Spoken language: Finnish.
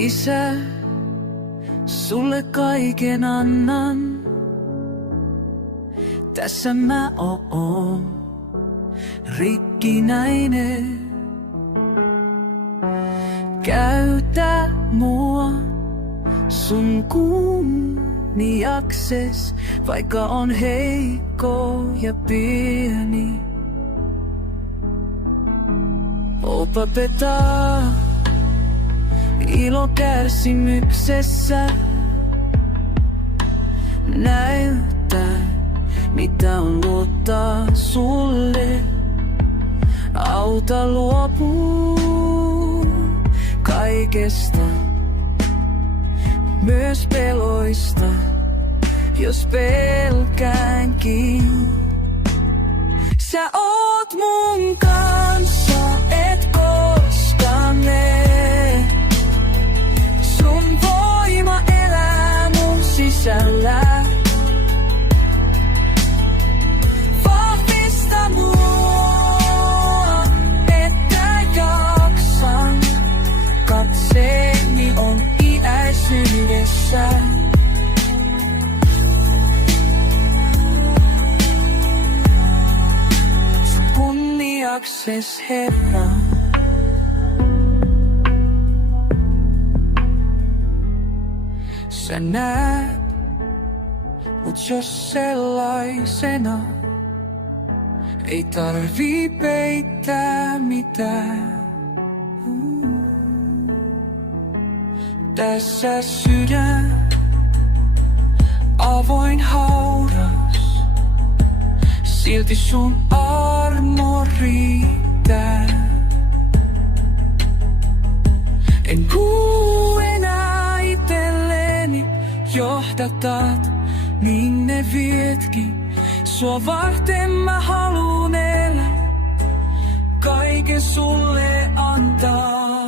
Isä, sulle kaiken annan. Tässä mä oon rikkinäinen. Käytä mua sun kunniakses, vaikka on heikko ja pieni. Opettaa ilo kärsimyksessä, näyttää mitä on luottaa sulle. Auta luopuu kaikesta, myös peloista, jos pelkäänkin. Sä oot mun kanssa, et koskaan mene. Sun voima elää mun sisällä. Vahvista mua, että jaksan. Katseeni on iäisyydessä. Kunniakses Herra. Sä näet mut jos sellaisena, ei tarvii peittää mitään. Tässä sydän avoin haudas, silti sun armo riittää. En kuulu enää itselleni, johdatat, niin ne vietkin. Sua varten mä haluun elää, kaiken sulle antaa.